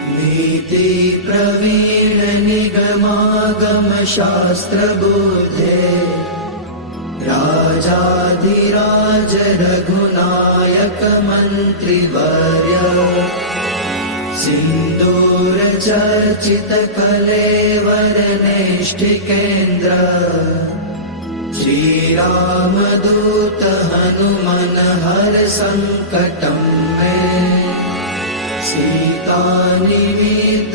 नीति प्रवीण निगमागम शास्त्र बुद्धे राजाधिराज रघुनायक मंत्रिवर्य सिंदूर चर्चित कलेवर नेष्ठिकेन्द्र श्री राम दूत हनुमन हर संकटं मे सीता निमित्त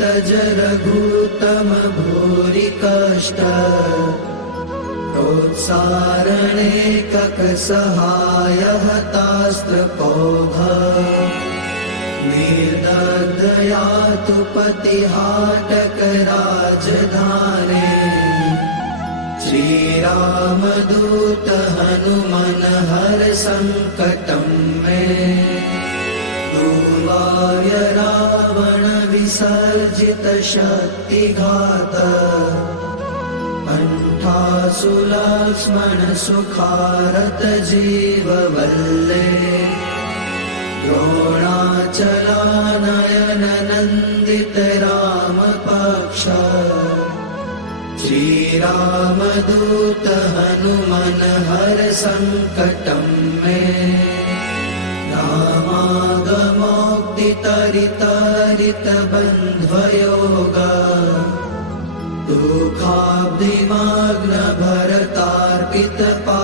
रघुतम भूरि कष्ट प्रोत्सारणे कक सहाय हतास्त्र पौध निर्दयया तु पतिहाटक राजधाने श्री राम दूत हनुमन हर संकटं मे दुर्वार्य रावण विसर्जित शक्तिघात कंठासु लक्ष्मण सुखारत जीव वल्ले द्रोणाचलानयन नंदित राम पक्ष श्री राम दूत हनुमन हर संकटं मे रामागमोक्ति तरित बन्ध्वयोगा दुःखाब्धिमग्न भरतार्पित पा